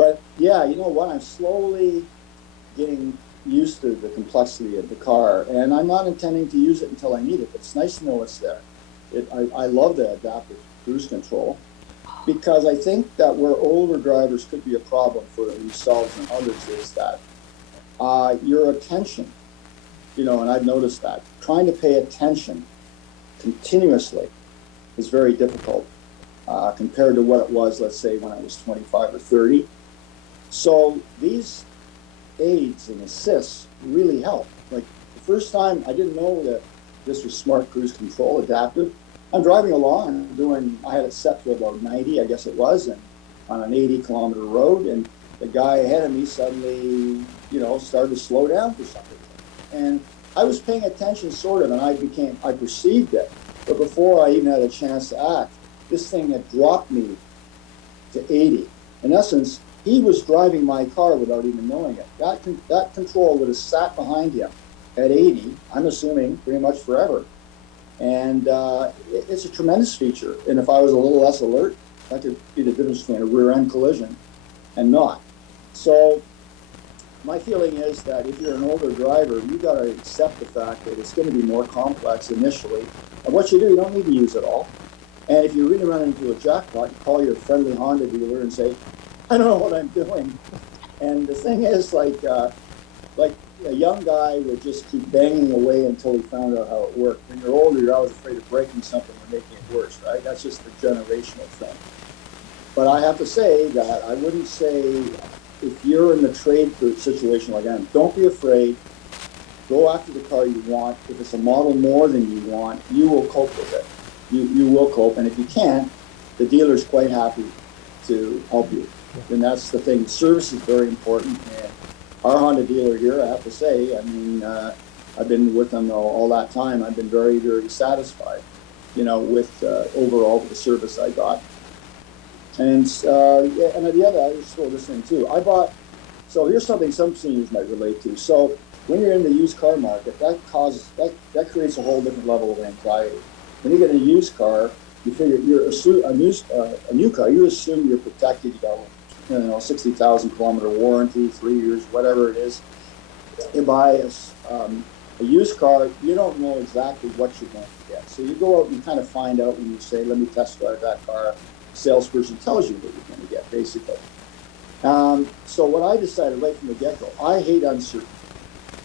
But yeah, you know what? I'm slowly getting used to the complexity of the car, and I'm not intending to use it until I need it. But it's nice to know it's there. I love the adaptive cruise control because I think that where older drivers could be a problem for themselves and others is that your attention, you know, and I've noticed that trying to pay attention continuously is very difficult compared to what it was, let's say, when I was 25 or 30. So these aids and assists really help. Like the first time I didn't know that this was smart cruise control, adaptive. I'm driving along and I had it set to about 90, I guess it was, and on an 80-kilometer road, and the guy ahead of me suddenly, you know, started to slow down for some reason. And I was paying attention sort of, and I perceived it. But before I even had a chance to act, this thing had dropped me to 80. In essence, he was driving my car without even knowing it. That control would have sat behind him at 80, I'm assuming pretty much forever. And it's a tremendous feature. And if I was a little less alert, that could be the difference between a rear end collision and not. So my feeling is that if you're an older driver, you got to accept the fact that it's going to be more complex initially. And what you do, you don't need to use it all. And if you really run into a jackpot, you call your friendly Honda dealer and say, I don't know what I'm doing. And the thing is, like a young guy would just keep banging away until he found out how it worked. When you're older, you're always afraid of breaking something or making it worse, right? That's just the generational thing. But I have to say that I wouldn't say if you're in the trade situation like I am, don't be afraid. Go after the car you want. If it's a model more than you want, you will cope with it. You will cope. And if you can't, the dealer's quite happy to help you. And that's the thing. Service is very important. And our Honda dealer here, I have to say, I mean, I've been with them all that time. I've been very, very satisfied, you know, with overall the service I got. And yeah, and the other, I just throw this in too. So here's something some seniors might relate to. So when you're in the used car market, that creates a whole different level of anxiety. When you get a used car, you figure a new car, you assume you're protected. You got, you know, 60,000 kilometer warranty, 3 years, whatever it is. You buy a used car, you don't know exactly what you're going to get. So you go out and kind of find out when you say, let me test drive that car. The salesperson tells you what you're going to get, basically. So what I decided right from the get-go, I hate uncertainty.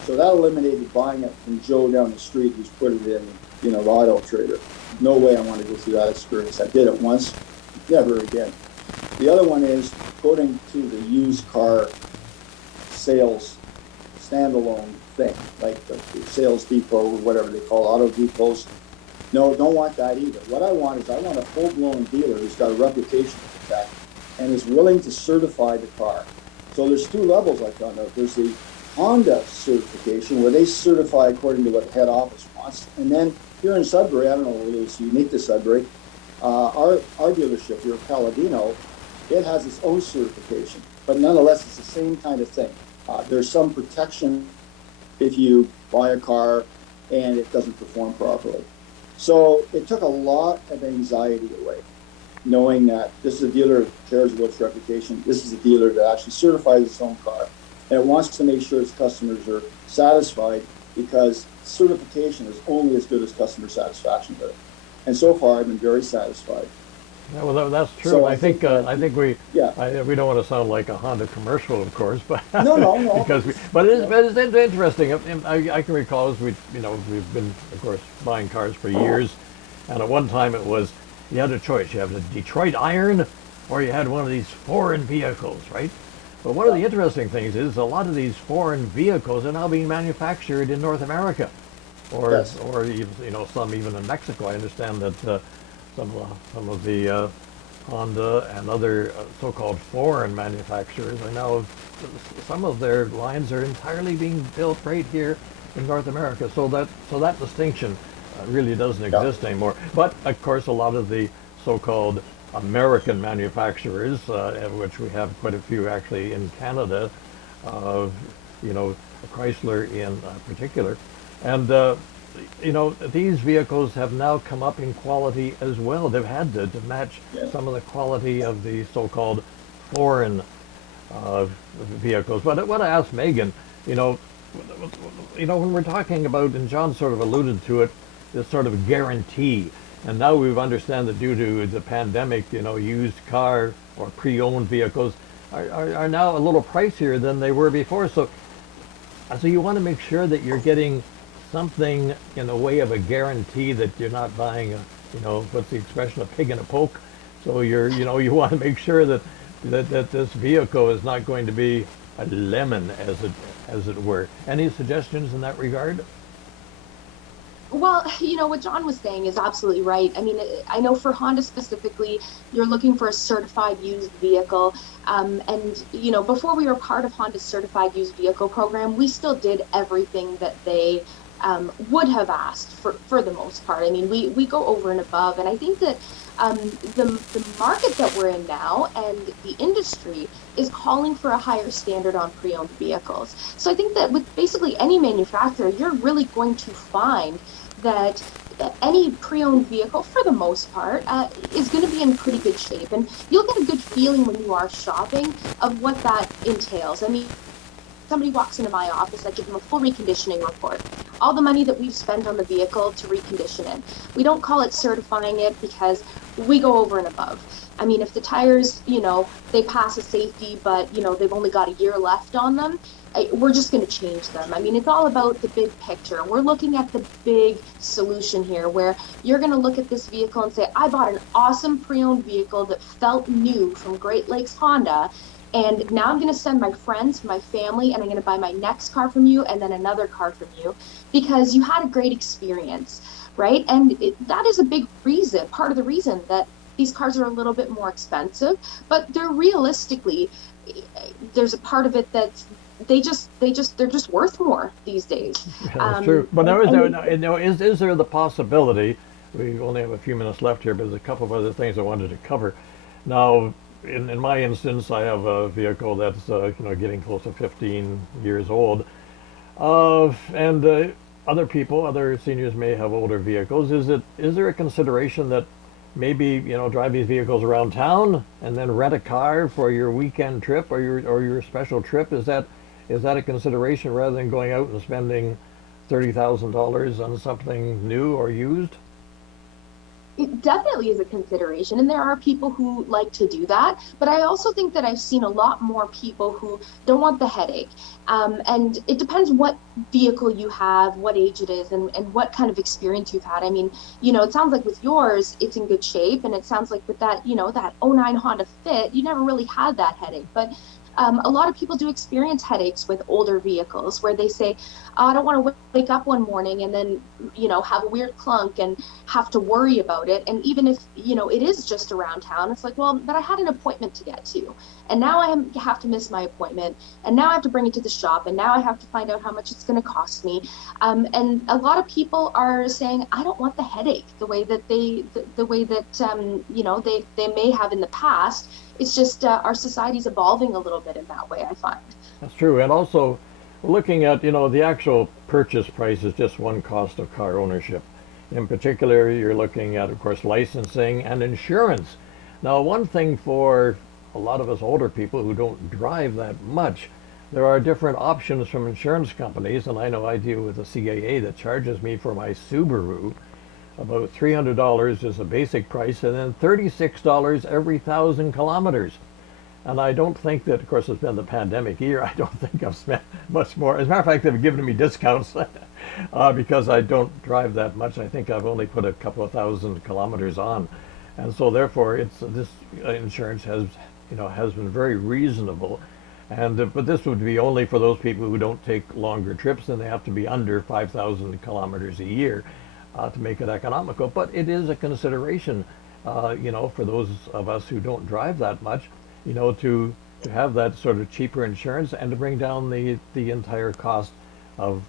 So that eliminated buying it from Joe down the street who's put it in, you know, the auto trader. No way I want to go through that experience. I did it once, never again. The other one is going to the used car sales standalone thing, like the sales depot or whatever they call auto depots. No, don't want that either. What I want a full-blown dealer who's got a reputation to protect and is willing to certify the car. So there's two levels I found out. There's the Honda certification where they certify according to what the head office wants. And then here in Sudbury, I don't know whether it's unique to Sudbury, our dealership here, Palladino, it has its own certification. But nonetheless, it's the same kind of thing. There's some protection if you buy a car and it doesn't perform properly. So it took a lot of anxiety away, knowing that this is a dealer that cares about its reputation. This is a dealer that actually certifies its own car. And it wants to make sure its customers are satisfied because certification is only as good as customer satisfaction with it. And so far, I've been very satisfied. Yeah, well, that's true. So I think we don't want to sound like a Honda commercial, of course, but no. But it's interesting. I can recall as we've been, of course, buying cars for years, and at one time it was you had a choice. You have a Detroit Iron, or you had one of these foreign vehicles, right? But one of the interesting things is a lot of these foreign vehicles are now being manufactured in North America, or some even in Mexico. I understand that. Some of the Honda and other so-called foreign manufacturers are now, some of their lines are entirely being built right here in North America. So that distinction really doesn't exist anymore. But of course, a lot of the so-called American manufacturers, which we have quite a few actually in Canada, Chrysler in particular, and these vehicles have now come up in quality as well. They've had to match some of the quality of the so-called foreign uh, vehicles. But I want to ask Megan, you know, when we're talking about, and John sort of alluded to it, this sort of guarantee. And now we understand that due to the pandemic, used car or pre-owned vehicles are now a little pricier than they were before. So you want to make sure that you're getting something in the way of a guarantee that you're not buying what's the expression, a pig in a poke. So you want to make sure that this vehicle is not going to be a lemon, as it were. Any suggestions in that regard? Well, what John was saying is absolutely right. I mean, I know for Honda specifically, you're looking for a certified used vehicle. And before we were part of Honda's certified used vehicle program, we still did everything that they would have asked for the most part. I mean, we go over and above. And I think that the market that we're in now and the industry is calling for a higher standard on pre-owned vehicles. So I think that with basically any manufacturer, you're really going to find that any pre-owned vehicle, for the most part, is going to be in pretty good shape. And you'll get a good feeling when you are shopping of what that entails. I mean, somebody walks into my office, I give them a full reconditioning report. All the money that we've spent on the vehicle to recondition it. We don't call it certifying it because we go over and above. I mean, if the tires, they pass a safety, but, they've only got a year left on them, we're just going to change them. I mean, it's all about the big picture. We're looking at the big solution here where you're going to look at this vehicle and say, I bought an awesome pre-owned vehicle that felt new from Great Lakes Honda. And now I'm going to send my friends, my family, and I'm going to buy my next car from you and then another car from you because you had a great experience, right? And that is a big reason, part of the reason that these cars are a little bit more expensive, but they're realistically, there's a part of it that's they're just worth more these days. That's true. But is there the possibility? We only have a few minutes left here, but there's a couple of other things I wanted to cover. Now, in my instance, I have a vehicle that's getting close to 15 years old, and other seniors may have older vehicles. Is there a consideration that maybe drive these vehicles around town and then rent a car for your weekend trip or your special trip? Is that a consideration rather than going out and spending $30,000 on something new or used? It definitely is a consideration, and there are people who like to do that, but I also think that I've seen a lot more people who don't want the headache. And it depends what vehicle you have, what age it is, and what kind of experience you've had. I mean, it sounds like with yours, it's in good shape, and it sounds like with that, that '09 Honda Fit, you never really had that headache. But a lot of people do experience headaches with older vehicles where they say, I don't want to wake up one morning and then, have a weird clunk and have to worry about it. And even if, it is just around town, it's like, well, but I had an appointment to get to. And now I have to miss my appointment. And now I have to bring it to the shop. And now I have to find out how much it's going to cost me. And a lot of people are saying, I don't want the headache the way that they may have in the past. It's just our society's evolving a little bit in that way, I find. That's true. And also looking at, the actual purchase price is just one cost of car ownership. In particular, you're looking at, of course, licensing and insurance. Now, one thing for a lot of us older people who don't drive that much, there are different options from insurance companies. And I know I deal with a CAA that charges me for my Subaru about $300 is a basic price, and then $36 every 1,000 kilometers. And I don't think that, of course, it's been the pandemic year. I don't think I've spent much more. As a matter of fact, they've given me discounts because I don't drive that much. I think I've only put a couple of 1,000 kilometers on, and so therefore, this insurance has been very reasonable. And but this would be only for those people who don't take longer trips, and they have to be under 5,000 kilometers a year. To make it economical, but it is a consideration, for those of us who don't drive that much, to have that sort of cheaper insurance and to bring down the entire cost of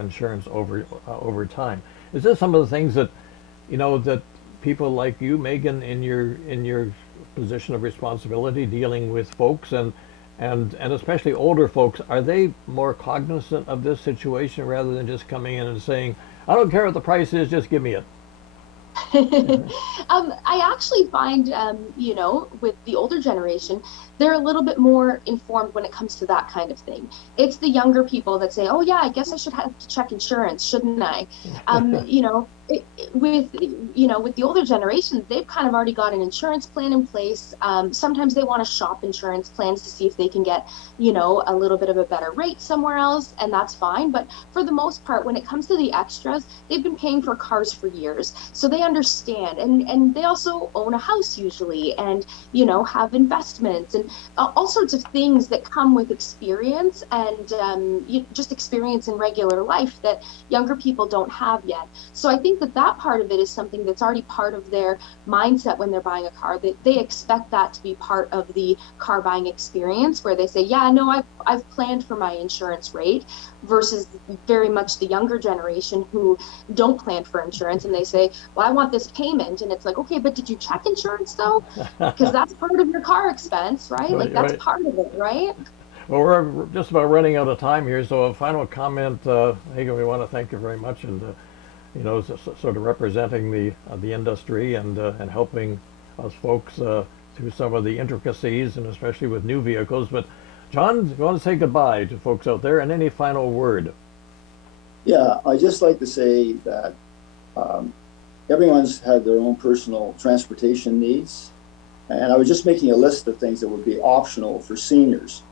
insurance over time. Is this some of the things that, that people like you, Megan, in your position of responsibility, dealing with folks and especially older folks, are they more cognizant of this situation rather than just coming in and saying, I don't care what the price is, just give me it? I actually find, with the older generation, they're a little bit more informed when it comes to that kind of thing. It's the younger people that say, "Oh yeah, I guess I should have to check insurance, shouldn't I?" With the older generation, they've kind of already got an insurance plan in place. Sometimes they want to shop insurance plans to see if they can get, a little bit of a better rate somewhere else, and that's fine. But for the most part, when it comes to the extras, they've been paying for cars for years, so they understand, and they also own a house usually, and have investments and all sorts of things that come with experience and just experience in regular life that younger people don't have yet. So I think that part of it is something that's already part of their mindset when they're buying a car, that they expect that to be part of the car buying experience, where they say, yeah, no, I've planned for my insurance rate, versus very much the younger generation who don't plan for insurance, and they say, well, I want this payment, and it's like, okay, but did you check insurance though? Because that's part of your car expense, right? Like that's Right. part of it, right? Well, we're just about running out of time here, so a final comment, Hagan, we want to thank you very much, and sort of representing the industry and helping us folks through some of the intricacies, and especially with new vehicles. But John, you want to say goodbye to folks out there, and any final word? Yeah, I just like to say that um, everyone's had their own personal transportation needs. And I was just making a list of things that would be optional for seniors.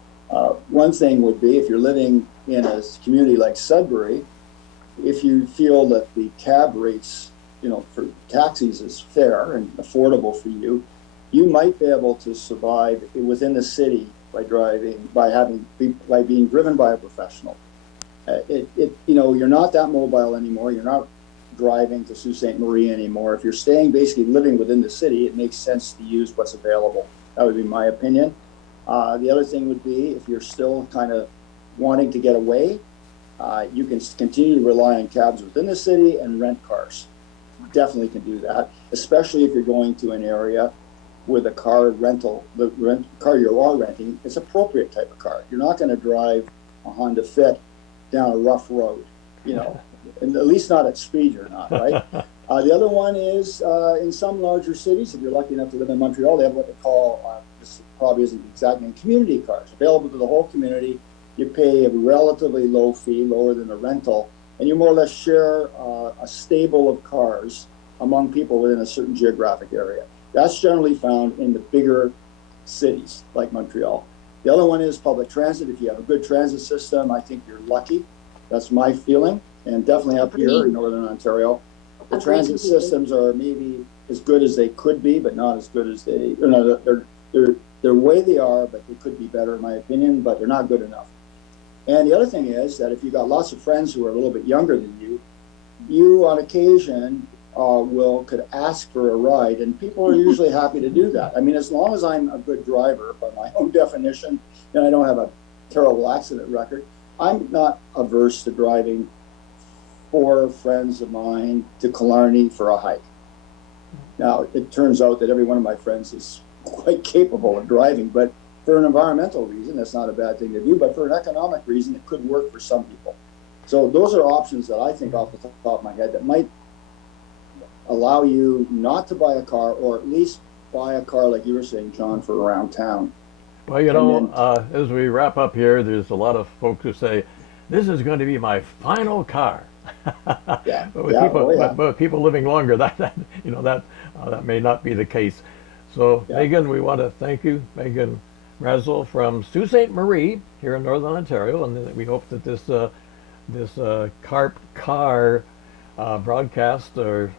One thing would be, if you're living in a community like Sudbury, if you feel that the cab rates, for taxis is fair and affordable for you, you might be able to survive within the city by by being driven by a professional. You're not that mobile anymore. You're not driving to Sault Ste. Marie anymore. If you're staying, basically living within the city, it makes sense to use what's available. That would be my opinion. The other thing would be, if you're still kind of wanting to get away, you can continue to rely on cabs within the city and rent cars. Definitely can do that, especially if you're going to an area with a car rental, car you are renting, it's appropriate type of car. You're not going to drive a Honda Fit down a rough road, and at least not at speed you're not, right? The other one is in some larger cities, if you're lucky enough to live in Montreal, they have what they call, this probably isn't the exact name, community cars, available to the whole community. You pay a relatively low fee, lower than a rental, and you more or less share a stable of cars among people within a certain geographic area. That's generally found in the bigger cities like Montreal. The other one is public transit. If you have a good transit system, I think you're lucky. That's my feeling. And definitely up here in Northern Ontario, the transit systems are maybe as good as they could be, but not as good as they're way they are, but they could be better in my opinion, but they're not good enough. And the other thing is that if you've got lots of friends who are a little bit younger than you, you on occasion could ask for a ride, and people are usually happy to do that. I mean, as long as I'm a good driver by my own definition, and I don't have a terrible accident record, I'm not averse to driving 4 friends of mine to Killarney for a hike. Now, it turns out that every one of my friends is quite capable of driving, but for an environmental reason, that's not a bad thing to do, but for an economic reason, it could work for some people. So those are options that I think off the top of my head that might allow you not to buy a car, or at least buy a car, like you were saying, John, for around town. Well, as we wrap up here, there's a lot of folks who say, this is going to be my final car. Yeah, But with people living longer, that may not be the case. So, yeah. Megan, we want to thank you, Megan Razzle from Sault Ste. Marie here in Northern Ontario, and we hope that this CARP car broadcast or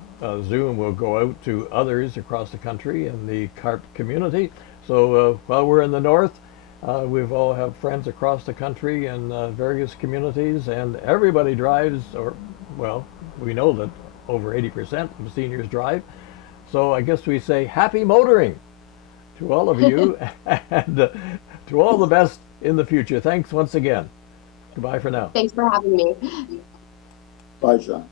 Zoom will go out to others across the country in the CARP community. So while we're in the north, we've all have friends across the country in various communities, and everybody drives, we know that over 80% of seniors drive. So I guess we say happy motoring to all of you, and to all the best in the future. Thanks once again. Goodbye for now. Thanks for having me. Bye, John.